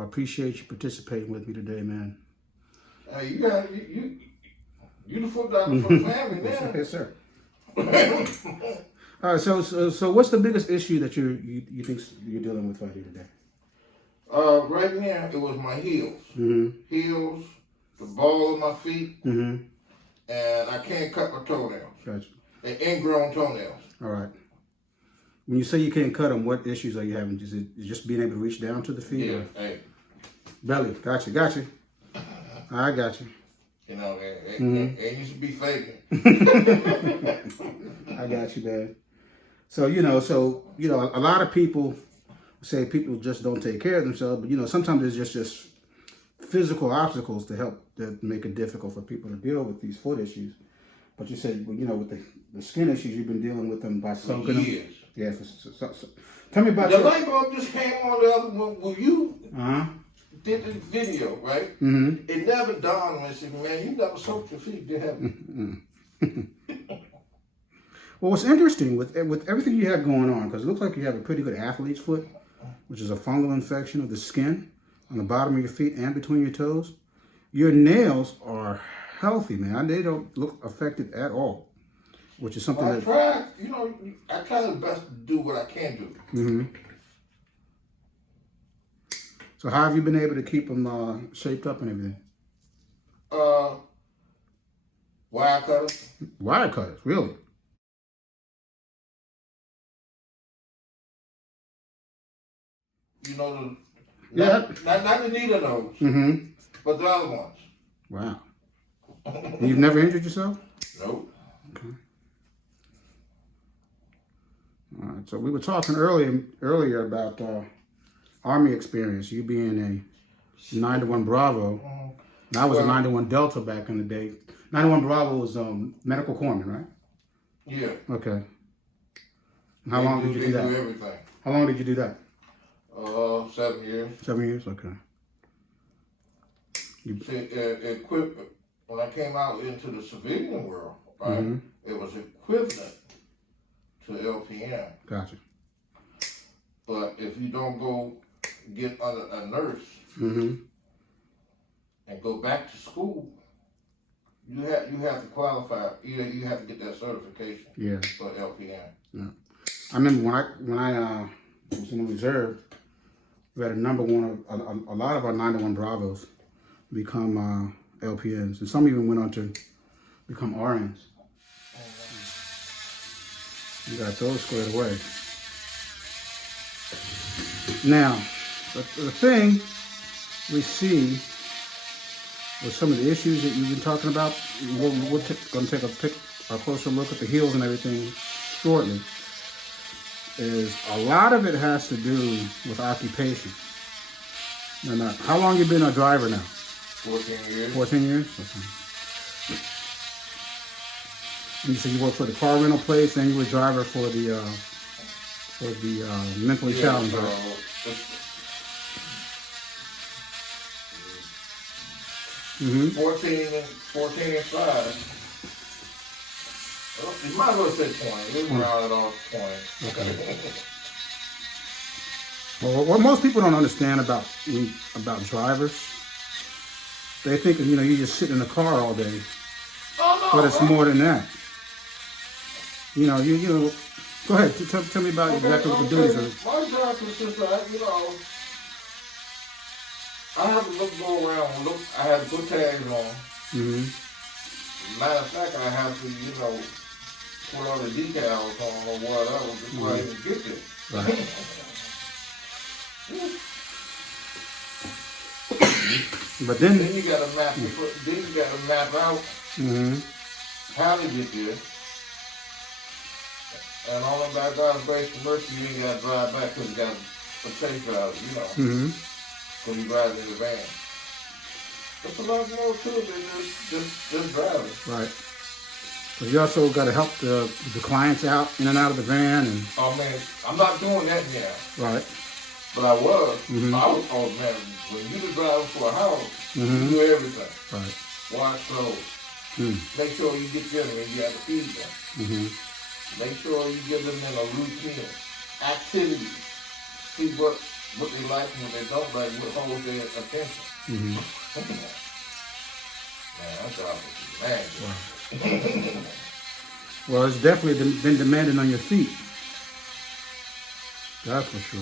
I appreciate you participating with me today, man. You got you the foot doctor for the family now. Yes, sir. All right. So what's the biggest issue that you think you're dealing with right here today? Right now it was my heels. Heels, the ball of my feet, and I can't cut my toenails. Gotcha. They're ingrown toenails. All right. When you say you can't cut them, what issues are you having? Is it just being able to reach down to the feet? Yeah. Or? Hey. Belly. Gotcha. I got you. You know, they used to be faking. I got you, man. So a lot of people say people just don't take care of themselves, but sometimes there's just physical obstacles that make it difficult for people to deal with these foot issues. But you said, with the skin issues, you've been dealing with them by soaking them. Years. Yeah. Tell me about the light bulb just came on the other one when you did the video, right? It never dawned on me. I said, man, you never soaked your feet, did have Well, what's interesting with everything you have going on, because it looks like you have a pretty good athlete's foot, which is a fungal infection of the skin on the bottom of your feet and between your toes. Your nails are healthy, man. They don't look affected at all, which is something I try, I try the best to do what I can do. So how have you been able to keep them shaped up and everything? Wire cutters. Wire cutters, really? Not the needle nose, but the other ones. Wow. You've never injured yourself? Nope. Okay. All right. So we were talking earlier about Army experience. You being a 9-1 Bravo. And I was a 9-1 Delta back in the day. 9-1 Bravo was medical corpsman, right? Yeah. Okay. And how long did you do that? Everything. How long did you do that? 7 years. 7 years? Okay. See, when I came out into the civilian world, right, it was equivalent to LPN. Gotcha. But if you don't go get under a nurse and go back to school, you have to qualify. You have to get that certification. Yeah. For LPN. Yeah. I remember when I was in the reserve, we had a lot of our 9-1 Bravos become LPNs, and some even went on to become RNs. You got those squared away. Now, the thing we see with some of the issues that you've been talking about, we're going to take a closer look at the heels and everything shortly, is a lot of it has to do with occupation. Now, how long you been a driver now? 14 years. 14 years? Okay. And you said you worked for the car rental place and you were a driver for the mentally challenged, right? 14 and 5. You might as well say 20. It was rounded off 20. Okay. Well, what most people don't understand about drivers, they think you just sit in the car all day. Oh, no, but it's more than that. Go ahead. Tell me about exactly what the duties are. My job consists of, I have to go around and look. I have good tags on. Matter of fact, I have to, put all the decals on or whatever before I even get there. Right. But then you got to map. Then you got to map out how to get there. And all of that God's grace and mercy, you ain't got to drive back because you got a chase driver, So you drive in the van. There's a lot more to it than just driving. Right. So you also got to help the clients out in and out of the van. And oh man, I'm not doing that now. Right. But I was. Oh man, when you the driver for a house, you do everything. Right. Wash clothes. Make sure you get them and you have to feed them. Make sure you give them in a routine. Activities. See what what they like and what they don't like, what holds their attention. Come on. Man, that job is demanding. Well, it's definitely been demanding on your feet. That's for sure.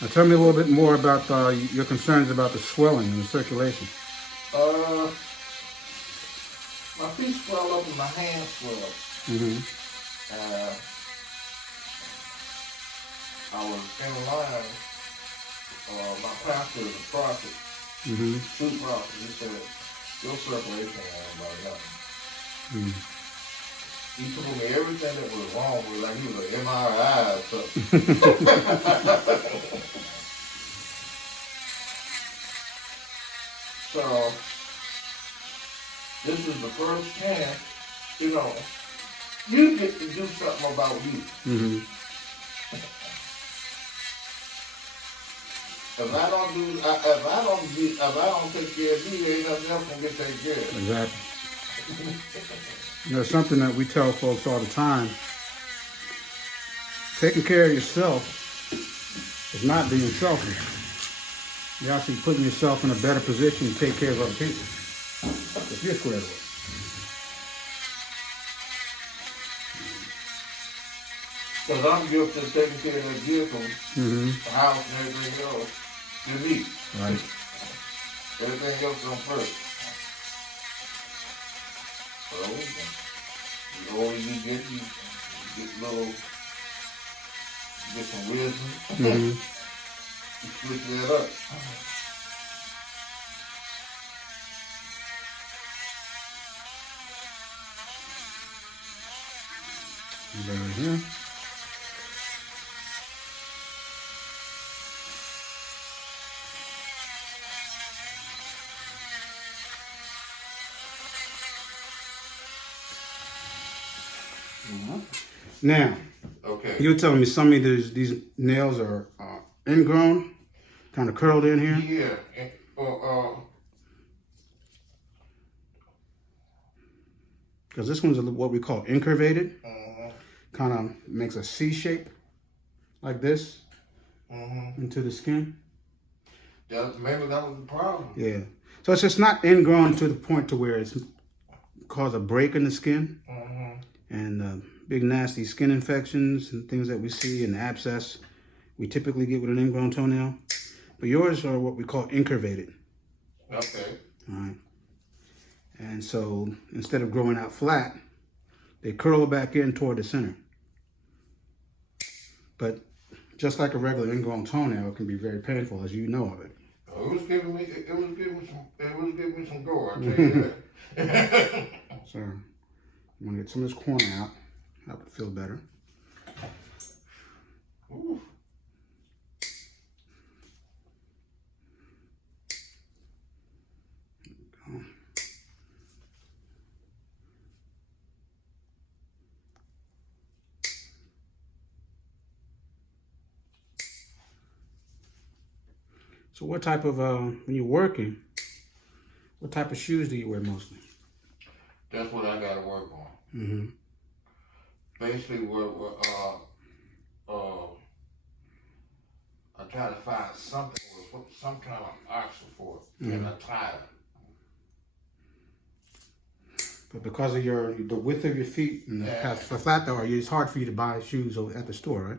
Now tell me a little bit more about your concerns about the swelling and the circulation. My feet swell up and my hands swell up. I was in line, my pastor is a prophet, two prophets. He said, your circulation ain't about nothing. He told me everything that was wrong with, like he was an MRI or something. So, this is the first chance, you know, you get to do something about you. If I don't take care of you, ain't nothing else gonna get taken care of. Exactly. You know, something that we tell folks all the time, taking care of yourself is not being selfish. You're actually putting yourself in a better position to take care of other people. If you're squared away. Because I'm guilty of taking care of that vehicle, the house and everything else, to me. Right. Everything else comes first. So, the older you get some wisdom. You switch that up. Right here. Now, okay. you were telling me some of these nails are ingrown, kind of curled in here. Yeah. Because this one's what we call incurvated. Kind of makes a C shape, like this, into the skin. Maybe that was the problem. Yeah. So it's just not ingrown to the point to where it's caused a break in the skin. And big nasty skin infections and things that we see, and abscess we typically get with an ingrown toenail. But yours are what we call incurvated. Okay. All right. And so instead of growing out flat, they curl back in toward the center. But just like a regular ingrown toenail, it can be very painful, as you know of it. It was giving me some gore, I'll tell you that. So I'm gonna get some of this corn out. That would feel better. Ooh. There we go. So what type of, when you're working, what type of shoes do you wear mostly? That's what I gotta work on. Basically, I try to find something with some kind of option for it, and I tie it. But because of the width of your feet and for flat though, it's hard for you to buy shoes at the store, right?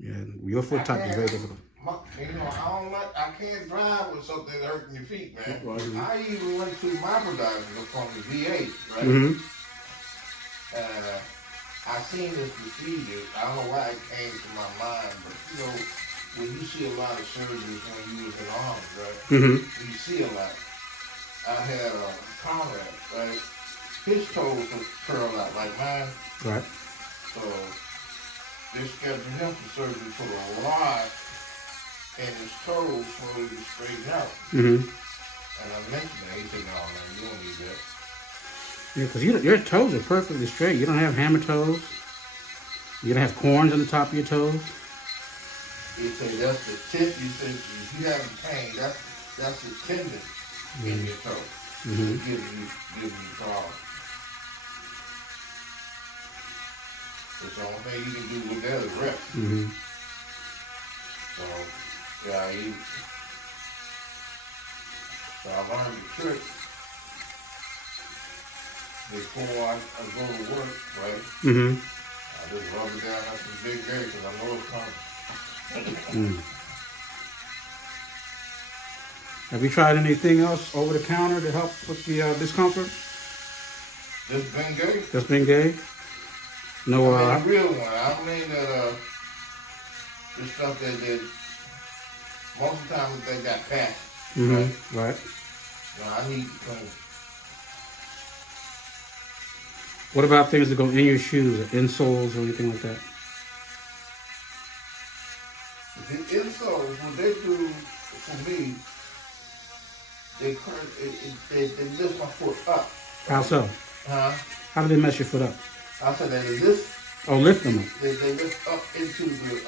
Yeah, your foot type is very difficult. I can't drive with something hurting your feet, man. I even went to my podiatrist from the VA, right? I seen this procedure. I don't know why it came to my mind, but you know, when you see a lot of surgeries when you was in arms, right? You see a lot. I had a comrade, right? His toes was curled out like mine. Right. So they scheduled him for surgery for a rod and his toes slowly to straighten out. And I mentioned that. He said, no, man, you don't need that. Yeah, because your toes are perfectly straight. You don't have hammer toes. You don't have corns on the top of your toes. He said, that's the tip. You said, if you have pain, that's the tendon in your toe. It gives you power. It's the only thing you can do with that is rest. So, yeah, so I learned the trick before I go to work, right? I just rub it down at some big gate because I know it's coming. Have you tried anything else over the counter to help with the discomfort? Just Bengay? Just Bengay? No, I mean, the real one. I don't mean that, the stuff that most of the time they got patch. Right. No, I need to clean. What about things that go in your shoes, or insoles or anything like that? The insoles, what they do for me, they lift my foot up. How so? Huh? How do they mess your foot up? I said they lift. Oh, lift them up. They lift up into the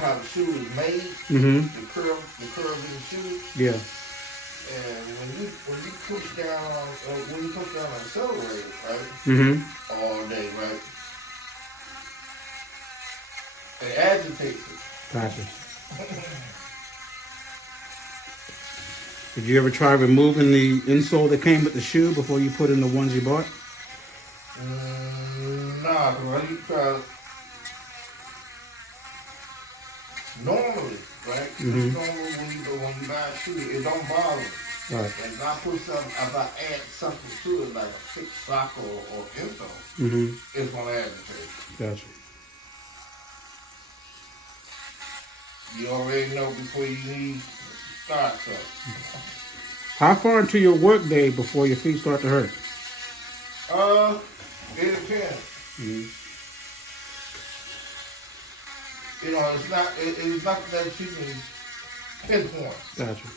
how the shoe is made. The curve in the shoe. Yeah. And when you push down on the accelerator, right? All day, right? It agitates it. Gotcha. Did you ever try removing the insole that came with the shoe before you put in the ones you bought? Nah, because you try. Normally, right? Normally when you buy a shoe, it don't bother me. Right. And if I put something, if I add something to it, like a thick sock or insole, it's gonna agitate. Gotcha. You already know before you need to start something. How far into your work day before your feet start to hurt? It depends. You know, it's not that you can pinpoint. Gotcha.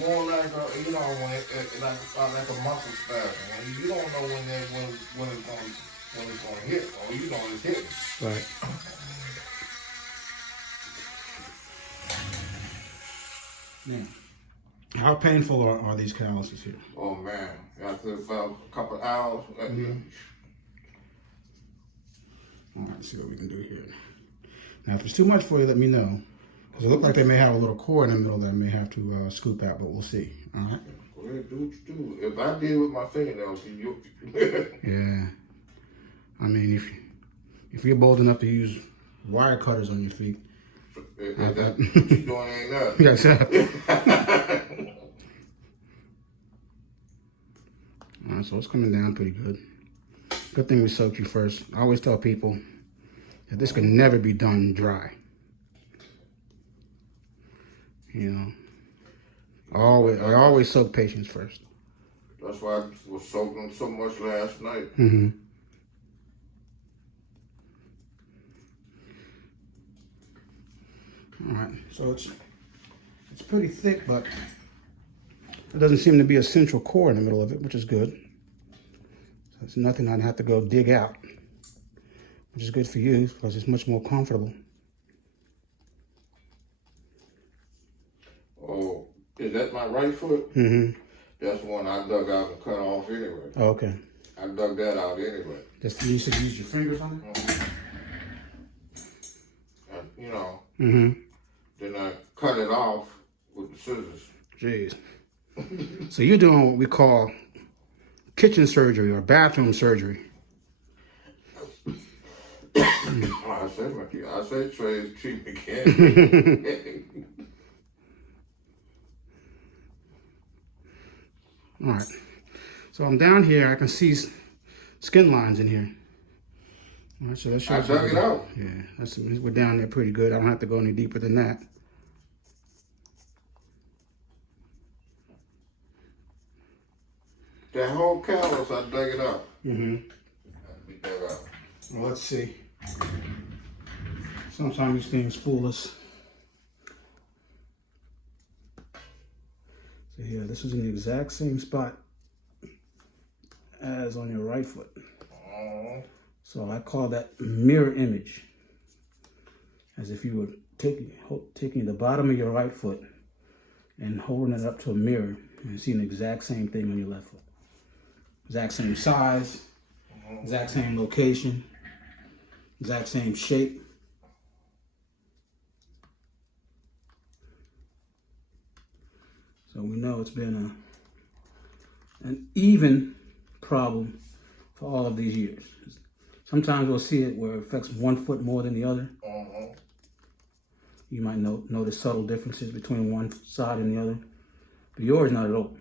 More like when like a muscle spasm. You don't know when it's gonna hit, or you know it's hitting. Right. Yeah. How painful are these calluses here? Oh man, after about a couple of hours. All right, let's see what we can do here. Now, if it's too much for you, let me know. Because it looks like they may have a little core in the middle that I may have to scoop out, but we'll see. All right? Go ahead, do what you do. If I did with my fingernails, you. Yeah. I mean, if you're bold enough to use wire cutters on your feet. What you doing ain't nothing. Yes, sir. All right, so it's coming down pretty good. Good thing we soaked you first. I always tell people that this can never be done dry. You know, I always soak patients first. That's why I was soaking so much last night. All right, so it's pretty thick, but there doesn't seem to be a central core in the middle of it, which is good. So it's nothing I'd have to go dig out, which is good for you because it's much more comfortable. Oh, is that my right foot? That's the one I dug out and cut off anyway. Oh, okay. I dug that out anyway. Just you should use your fingers on it? And, you know, then I cut it off with the scissors. Jeez. So you're doing what we call kitchen surgery or bathroom surgery. I say trade treatment candy. All right. So I'm down here. I can see skin lines in here. All right, so that shows. I dug it out. Yeah, we're down there pretty good. I don't have to go any deeper than that. That whole callus, I dug it out. I beat that out. Well, let's see. Sometimes these things fool us. So yeah, this is in the exact same spot as on your right foot. So I call that mirror image. As if you were taking the bottom of your right foot and holding it up to a mirror and seeing the exact same thing on your left foot. Exact same size, exact same location, exact same shape. So we know it's been an even problem for all of these years. Sometimes we'll see it where it affects one foot more than the other. You might notice subtle differences between one side and the other, but yours not at all.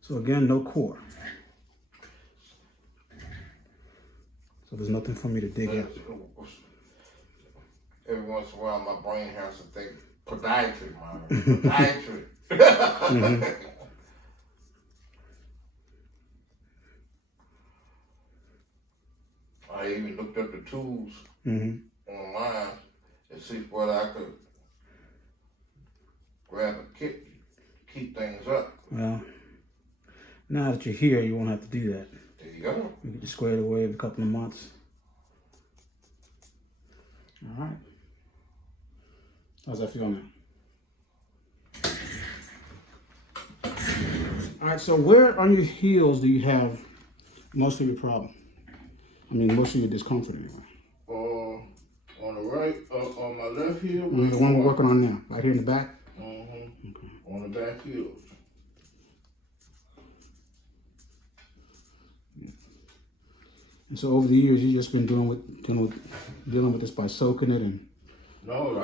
So again, no core. So there's nothing for me to dig out. Every once in a while, my brain has to think podiatry, man. Podiatry. I even looked up the tools online and see what I could grab a kit to keep things up. Well, now that you're here, you won't have to do that. There you go. You can just square it away every couple of months. All right. How's that feel now? All right, so where on your heels do you have most of your problem? I mean, most of your discomfort anyway. On the right, on my left heel. The one we're working on now, right here in the back? Okay. On the back heels. And so over the years, you've just been dealing with this by soaking it and. No,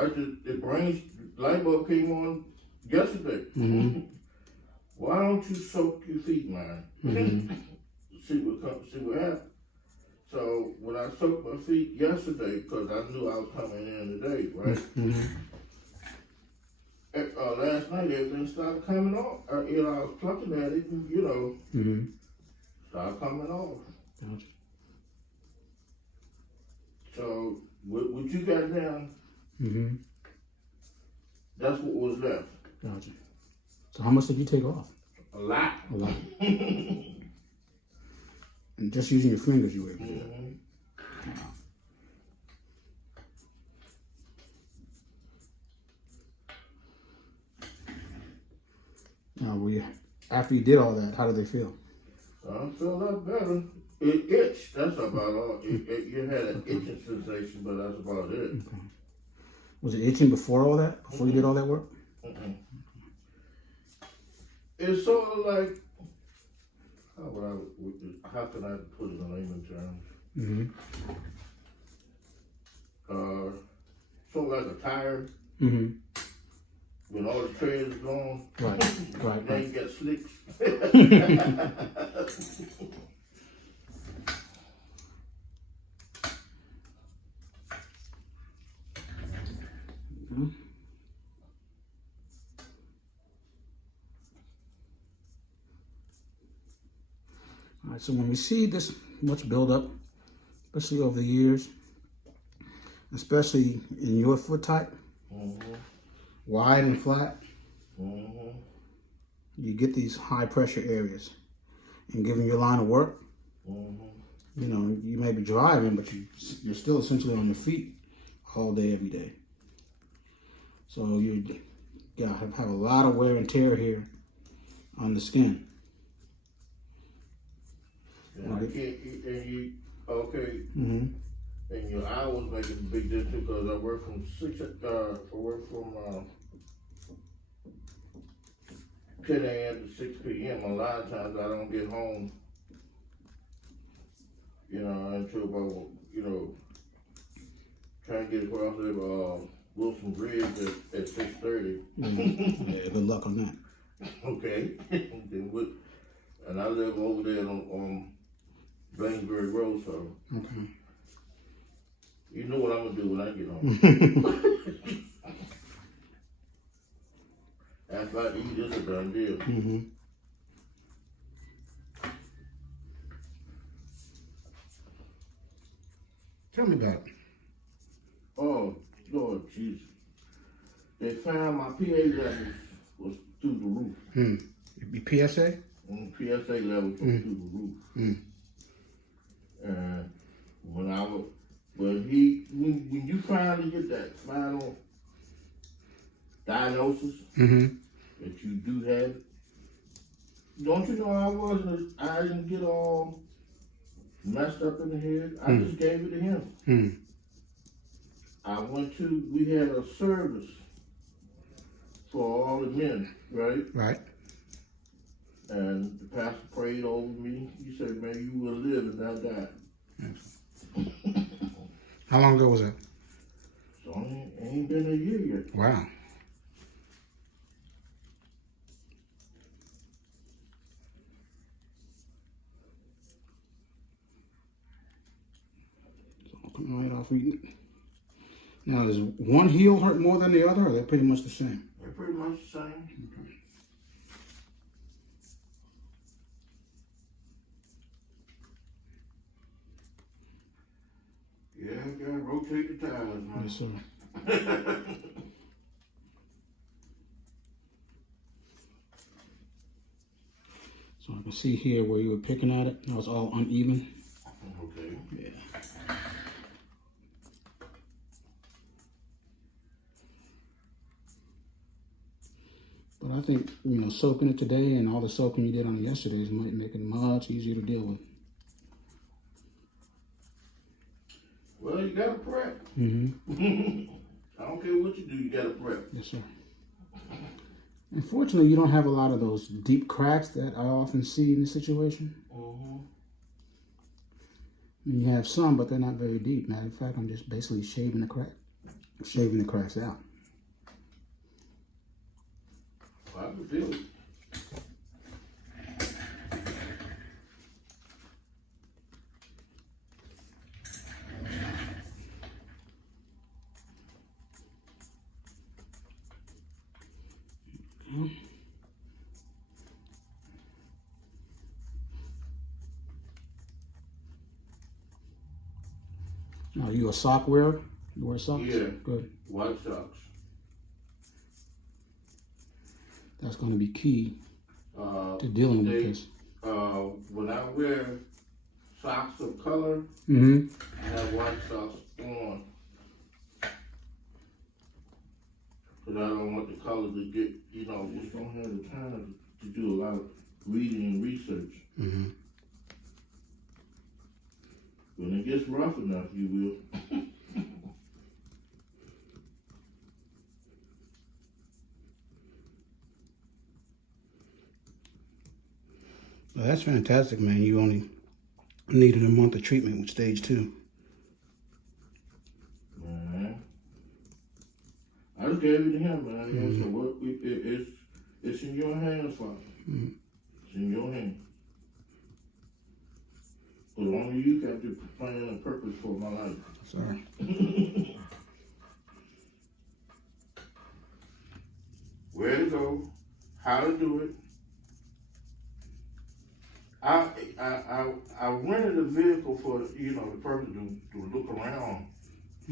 the brain light bulb came on yesterday. Why don't you soak your feet, man? See what happens. So when I soaked my feet yesterday, because I knew I was coming in today, right? Last night everything started coming off. I was plucking at it, and started coming off. Gotcha. So what you got down, that's what was left. Gotcha. So how much did you take off? A lot. A lot. And just using your fingers, you were able to do that. Wow. Now, after you did all that, how did they feel? I feel a lot better. It itched. That's about all. You had an itching sensation, but that's about it. Okay. Was it itching before all that? Before you did all that work? It's sort of like, how can I put it in layman terms? Sort of like a tire. When all the tread is gone, right. Then you get slicks. All right, so when we see this much buildup, especially over the years, especially in your foot type, wide and flat, you get these high pressure areas. And given your line of work, you may be driving, but you're still essentially on your feet all day, every day. So you have a lot of wear and tear here on the skin. And your hours make a big difference because I work from 10 a.m. to 6 p.m. A lot of times I don't get home, until about, trying to get across there, Wilson Bridge at 6:30. Yeah, good luck on that. Okay. And I live over there on Blanksburg Road, so. Okay. You know what I'm gonna do when I get home. After I eat, it's a done deal. Tell me about it. Oh, Lord Jesus. They found my PA levels was through the roof. Your PSA? PSA levels was through the roof. And when I was trying to get that final diagnosis that you do have, don't you know I didn't get all messed up in the head. I just gave it to him. We had a service for all the men, right? Right. And the pastor prayed over me. He said, man, you will live and not die. Yes. How long ago was that? So it ain't been a year yet. Wow. So I'll come right off eating it. Now, does one heel hurt more than the other, or are they pretty much the same? They're pretty much the same. Okay. Yeah, gotta rotate the tires, man. Yes, sir. So I can see here where you were picking at it. That was all uneven. Okay. Yeah. But I think, soaking it today and all the soaking you did on it yesterday might make it much easier to deal with. Well, you gotta prep. I don't care what you do, you gotta prep. Yes, sir. Unfortunately, you don't have a lot of those deep cracks that I often see in this situation. You have some, but they're not very deep. Matter of fact, I'm just basically shaving the cracks out. I can feel it. Now, are you a sock wearer? You wear socks? Yeah. Good. White socks. That's going to be key to dealing with this. When I wear socks of color, Mm-hmm. I have white socks on. Because I don't want the color to get, just don't have the time to do a lot of reading and research. Mm-hmm. When it gets rough enough, you will. Well, that's fantastic, man. You only needed a month of treatment with stage 2. Man. I just gave it to him, man. I said, well, it's in your hands, Father. It's in your hands. Because only you got the plan and purpose for my life. Sorry. Where to go, how to do it. I rented a vehicle for, the person to look around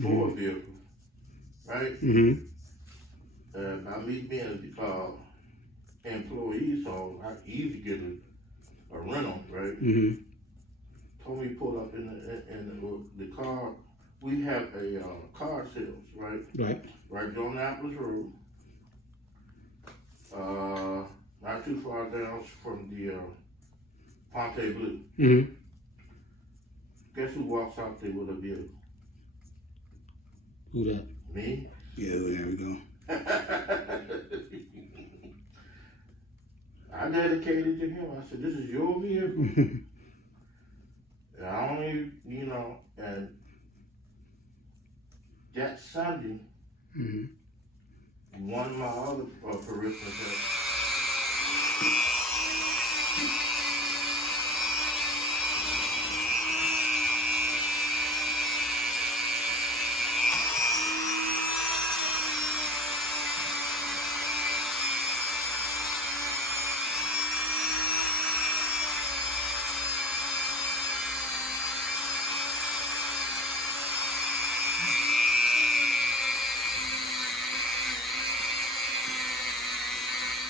for a vehicle, right? Mm-hmm. And I meet being an employee, so I easy get a rental, right? Mm-hmm. Told me to pull up in the car. We have a car sales, right? Right. Right on Annapolis Road. Not too far down from the Ponte Blue. Mm-hmm. Guess who walks out there with a vehicle? Who that? Me. Yeah, there we go. I dedicated to him. I said, this is your vehicle. And I only, and that Sunday, one of my other parishioners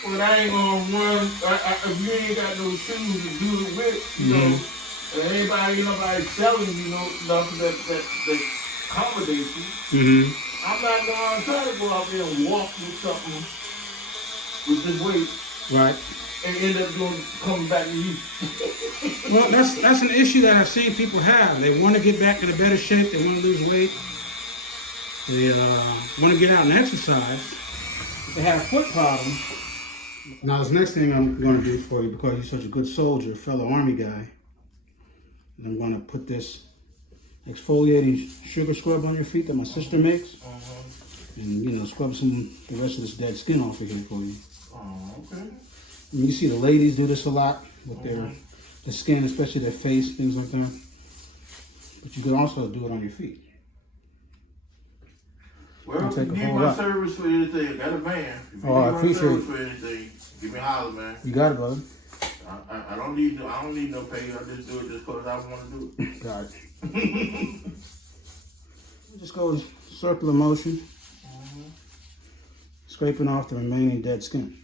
But I ain't gonna run if you ain't got no shoes to do it with, and nobody selling you nothing that accommodate you. Mm-hmm. I'm not gonna try to go out there and walk with something with this weight Right. and end up coming back to you. Well, that's an issue that I've seen people have. They want to get back in a better shape. They want to lose weight. They want to get out and exercise. They have foot problems. Now, this next thing I'm going to do for you, because you're such a good soldier, fellow Army guy, I'm going to put this exfoliating sugar scrub on your feet that my sister makes. And, scrub the rest of this dead skin off of here for you. Oh, okay. And you see the ladies do this a lot with their skin, especially their face, things like that. But you can also do it on your feet. Well, if you need my service for anything, I got a van. If you need I my appreciate service it. for anything, give me a holler, man. You got it, brother. I don't need no pay. I just do it just because I want to do it. Got it. Just go in circular motion, scraping off the remaining dead skin.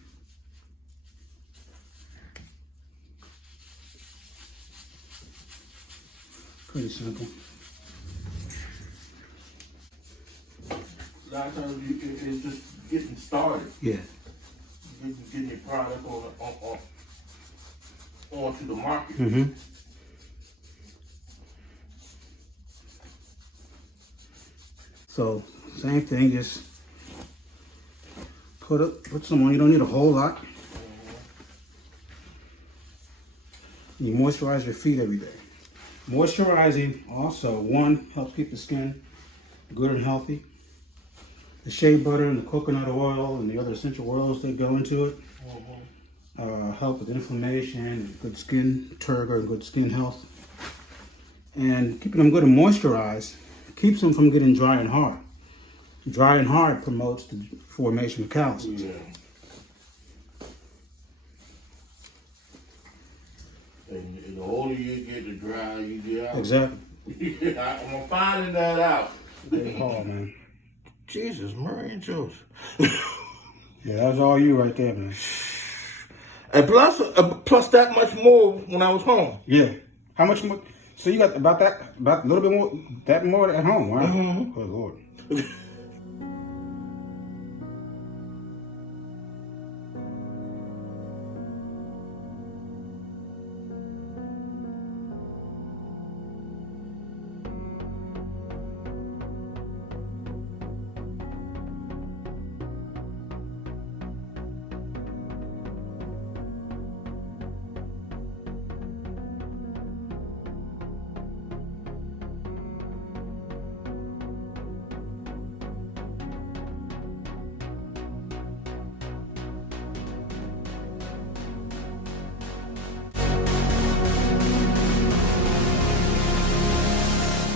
Pretty simple. A lot of times it's just getting started. Yeah. Getting your product onto the market. Mm-hmm. So, same thing, just put some on. You don't need a whole lot. You moisturize your feet every day. Moisturizing also, one, helps keep the skin good and healthy. The shea butter and the coconut oil and the other essential oils that go into it help with inflammation and good skin turgor and good skin health. And keeping them good and moisturized keeps them from getting dry and hard. Dry and hard promotes the formation of calluses. Yeah. And the older you get, the drier you get out. Exactly. I'm finding that out. Big haul, man. Jesus, Murray and Joseph. Yeah, that was all you right there, man. And plus that much more when I was home. Yeah. How much more? So you got about a little bit more, that more at home, right? Mm-hmm. Good Lord.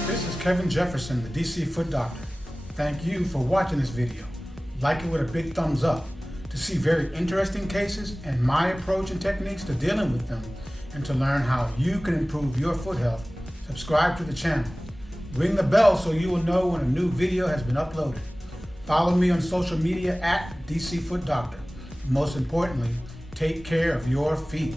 This is Kevin Jefferson, the DC Foot Doctor. Thank you for watching this video. Like it with a big thumbs up to see very interesting cases and my approach and techniques to dealing with them, and to learn how you can improve your foot health. Subscribe to the channel. Ring the bell so you will know when a new video has been uploaded. Follow me on social media at DC Foot Doctor. Most importantly, take care of your feet.